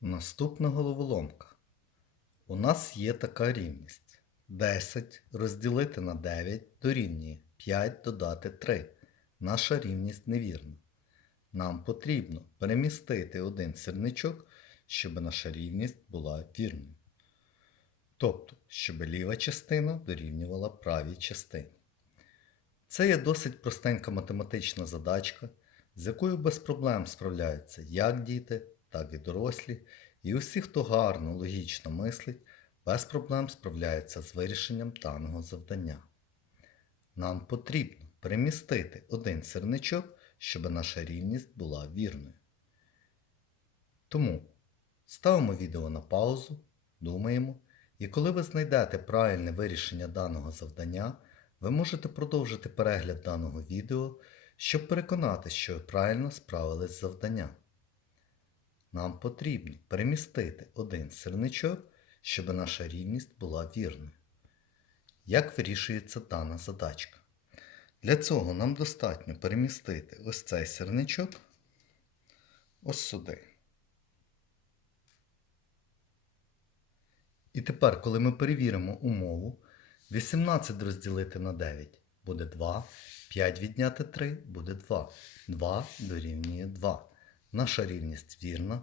Наступна головоломка. У нас є така рівність. 10 розділити на 9 дорівнює 5 додати 3. Наша рівність невірна. Нам потрібно перемістити один сірничок, щоб наша рівність була вірною. Тобто, щоб ліва частина дорівнювала правій частині. Це є досить простенька математична задачка, з якою без проблем справляються як діти, так і дорослі, і усі, хто гарно, логічно мислить, без проблем справляються з вирішенням даного завдання. Нам потрібно перемістити один сирничок, щоб наша рівність була вірною. Тому ставимо відео на паузу, думаємо, і коли ви знайдете правильне вирішення даного завдання, ви можете продовжити перегляд даного відео, щоб переконатися, що ви правильно справились з завданням. Нам потрібно перемістити один сирничок, щоб наша рівність була вірною. Як вирішується дана задачка? Для цього нам достатньо перемістити ось цей сирничок ось сюди. І тепер, коли ми перевіримо умову, 18 розділити на 9 буде 2, 5 відняти 3 буде 2. 2 дорівнює 2. Наша рівність вірна,